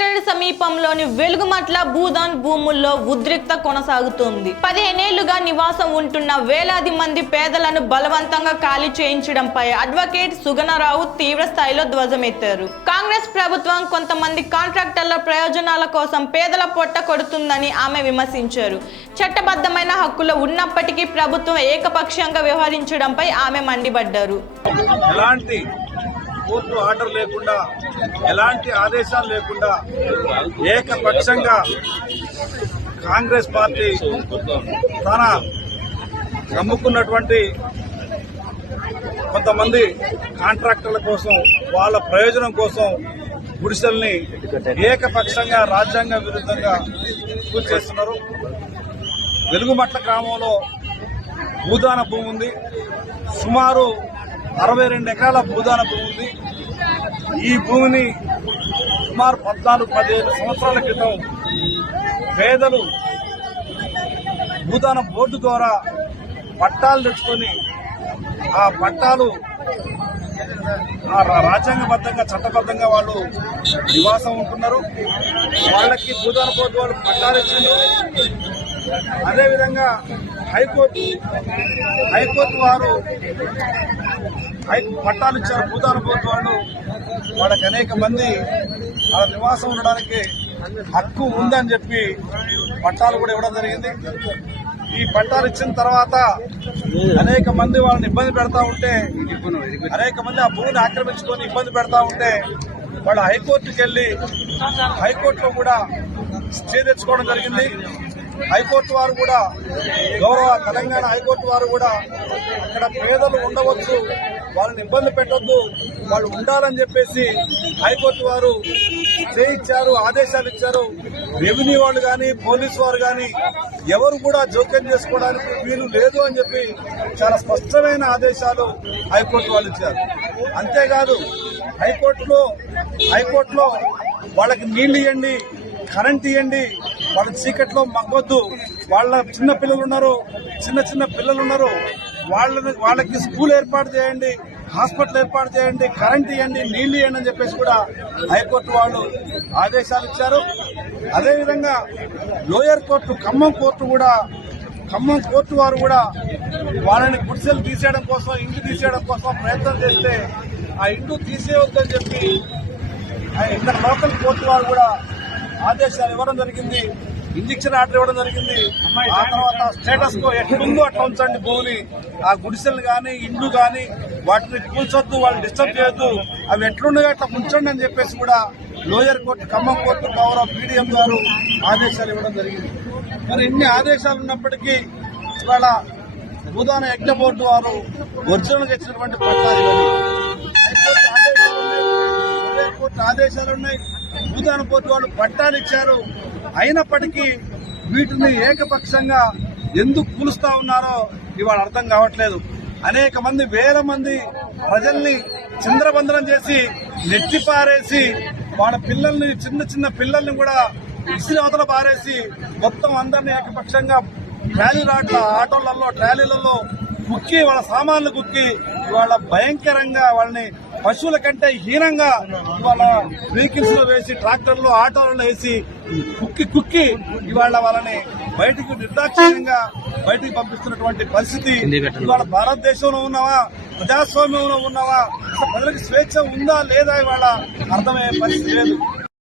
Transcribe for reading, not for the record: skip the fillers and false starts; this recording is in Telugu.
కలెక్టరేట్ సమీపంలోని వెలుగుమట్ల భూదాన్ భూముల్లో ఉద్రిక్త కొనసాగుతోంది. 15 ఏళ్లుగా నివాసం ఉంటున్న వేలాది మంది పేదలను బలవంతంగా ఖాళీ చేయించడంపై అడ్వకేట్ సుగణరావు తీవ్ర స్థాయిలో ధ్వజమెత్తారు. కాంగ్రెస్ ప్రభుత్వం కొంతమంది కాంట్రాక్టర్ల ప్రయోజనాల కోసం పేదల పొట్ట కొడుతుందని ఆమె విమర్శించారు. చట్టబద్ధమైన హక్కులు ఉన్నప్పటికీ ప్రభుత్వం ఏకపక్షంగా వ్యవహరించడంపై ఆమె మండిపడ్డారు. కోర్టు ఆర్డర్ లేకుండా, ఎలాంటి ఆదేశాలు లేకుండా ఏకపక్షంగా కాంగ్రెస్ పార్టీ తన నమ్ముకున్నటువంటి కొంతమంది కాంట్రాక్టర్ల కోసం, వాళ్ళ ప్రయోజనం కోసం గుడిసెల్ని ఏకపక్షంగా రాజ్యాంగ విరుద్ధంగా కూల్చేస్తున్నారు. వెలుగుమట్ల గ్రామంలో భూదాన భూమి ఉంది. సుమారు 62 ఎకరాల భూదాన భూమి ఉంది. ఈ భూమిని సుమారు 14-15 సంవత్సరాల క్రితం పేదలు భూదాన బోర్డు ద్వారా పట్టాలు తెచ్చుకొని ఆ పట్టాలు రాజ్యాంగబద్ధంగా చట్టబద్ధంగా వాళ్ళు నివాసం ఉంటున్నారు. వాళ్ళకి భూదాన బోర్డు వాళ్ళు పట్టాలు ఇచ్చిండ్రు. అదేవిధంగా హైకోర్టు వారు పట్టాలు ఇచ్చారు. భూదాన బోర్డు వాళ్ళు వాళ్ళకి అనేక మంది వాళ్ళ నివాసం ఉండడానికి హక్కు ఉందని చెప్పి పట్టాలు కూడా ఇవ్వడం జరిగింది. ఈ పట్టాలు ఇచ్చిన తర్వాత అనేక మంది వాళ్ళని ఇబ్బంది పెడతా ఉంటే, అనేక మంది ఆ భూమిని ఆక్రమించుకొని ఇబ్బంది పెడతా ఉంటే వాళ్ళు హైకోర్టుకి వెళ్లి హైకోర్టులో కూడా స్టే తెచ్చుకోవడం జరిగింది. హైకోర్టు వారు కూడా, గౌరవ తెలంగాణ హైకోర్టు వారు కూడా అక్కడ పేదలు ఉండవచ్చు, వాళ్ళని ఇబ్బంది పెట్టొద్దు, వాళ్ళు ఉండాలని చెప్పేసి హైకోర్టు వారు స్టే ఇచ్చారు, ఆదేశాలు ఇచ్చారు. రెవెన్యూ వాళ్ళు కానీ, పోలీసు వారు కానీ ఎవరు కూడా జోక్యం చేసుకోవడానికి వీలు లేదు అని చెప్పి చాలా స్పష్టమైన ఆదేశాలు హైకోర్టు వాళ్ళు ఇచ్చారు. అంతేకాదు హైకోర్టులో వాళ్ళకి నీళ్లు ఇవ్వండి, కరెంట్ ఇవ్వండి, వాళ్ళ చీకట్లో మగ్గొద్దు, వాళ్ళ చిన్న పిల్లలు ఉన్నారు, వాళ్ళకి స్కూల్ ఏర్పాటు చేయండి, హాస్పిటల్ ఏర్పాటు చేయండి, కరెంట్ ఇవ్వండి, నీళ్లు ఇవ్వండి అని చెప్పేసి కూడా హైకోర్టు వాళ్ళు ఆదేశాలు ఇచ్చారు. అదేవిధంగా లోయర్ కోర్టు ఖమ్మం కోర్టు వారు కూడా వాళ్ళని గుడిసెలు తీసేయడం కోసం, ఇండ్లు తీసేయడం కోసం ప్రయత్నం చేస్తే ఆ ఇండ్లు తీసేయవద్దని చెప్పి ఇక్కడ లోకల్ కోర్టు వారు కూడా ఆదేశాలు ఇవ్వడం జరిగింది. ఇంజక్షన్ ఆర్డర్ ఇవ్వడం జరిగింది. ఆ తర్వాత స్టేటస్ కో ఎట్లుందో అట్లా ఉంచండి భూమిని, ఆ గుడిసెలు కానీ, ఇండ్లు కానీ వాటిని కూల్చొద్దు, వాళ్ళని డిస్టర్బ్ చేయొద్దు, అవి ఎట్లుండగా అట్లా ఉంచండి అని చెప్పేసి కూడా లోయర్ కోర్టు, ఖమ్మం కోర్టు గౌరవ పీడీఎం గారు ఆదేశాలు ఇవ్వడం జరిగింది. మరి ఇన్ని ఆదేశాలు ఉన్నప్పటికీ ఇవాళ భూదాన యజ్ఞ బోర్డు వారు ఒరిజినల్గా ఇచ్చినటువంటి పట్టాలు హైకోర్టు ఆదేశాలున్నాయి, భూదాన బోర్డు వాళ్ళు పట్టాలు ఇచ్చారు. అయినప్పటికీ వీటిని ఏకపక్షంగా ఎందుకు కూలుస్తా ఉన్నారో ఇవాళ అర్థం కావట్లేదు. అనేక మంది, వేల మంది ప్రజల్ని చిందరబందరం చేసి నెట్టిపారేసి వాళ్ళ పిల్లల్ని, చిన్న పిల్లల్ని కూడా ఇసిరి అవతల పారేసి మొత్తం అందరినీ ఏకపక్షంగా ట్రాలీలలో కుక్కి, వాళ్ళ సామాన్లు కుక్కి ఇవాళ భయంకరంగా వాళ్ళని పశువుల కంటే హీనంగా ఇవాళ వెహికల్స్ లో వేసి, ట్రాక్టర్లు, ఆటోలలో వేసి కుక్కి ఇవాళ వాళ్ళని బయటకు నిర్దాక్షిణ్యంగా బయటికి పంపిస్తున్నటువంటి పరిస్థితి. ఇవాళ భారతదేశంలో ఉన్నావా, ప్రజాస్వామ్యంలో ఉన్నావా, ప్రజలకు స్వేచ్ఛ ఉందా లేదా ఇవాళ అర్థమయ్యే పరిస్థితి లేదు.